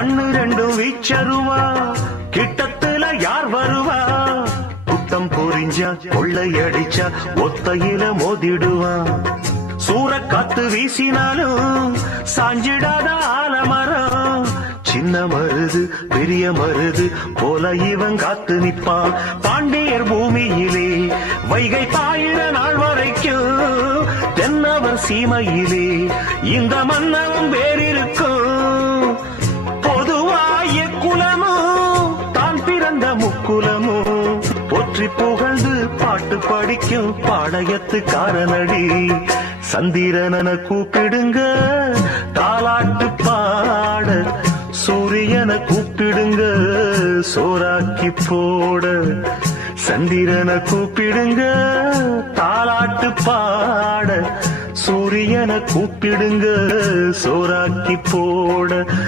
கண்ணு ரெண்டும் வீச்சருவா, கிட்டத்துல யார் வருவா? குட்டம் பொறிஞ்சா கொள்ளையடிச்சா ஒத்தையில மோதிடுவா. சூறக்காத்து வீசினாலும் சாஞ்சிடாத ஆலமரம். சின்ன மருது பெரிய மருது போல இவன் காத்து நிற்பான். பாண்டியர் பூமியிலே வைகை பாயிர நாள் வரைக்கும் தென்னவர் சீமையிலே இந்த மன்னவும் வேறிருக்கும். பொதுவாய குலமும் தான் பிறந்த முக்குலமும் போற்றி புகழ்ந்து பாட்டு படிக்கும் பாளையத்துக்காரனடி. சந்திரன கூப்பிடுங்க தாலாட்டு பாட, சூரியனை கூப்பிடுங்க சோறாக்கி போட. சந்திரனை கூப்பிடுங்க தாலாட்டு பாட, சூரியனை கூப்பிடுங்க சோறாக்கி போட.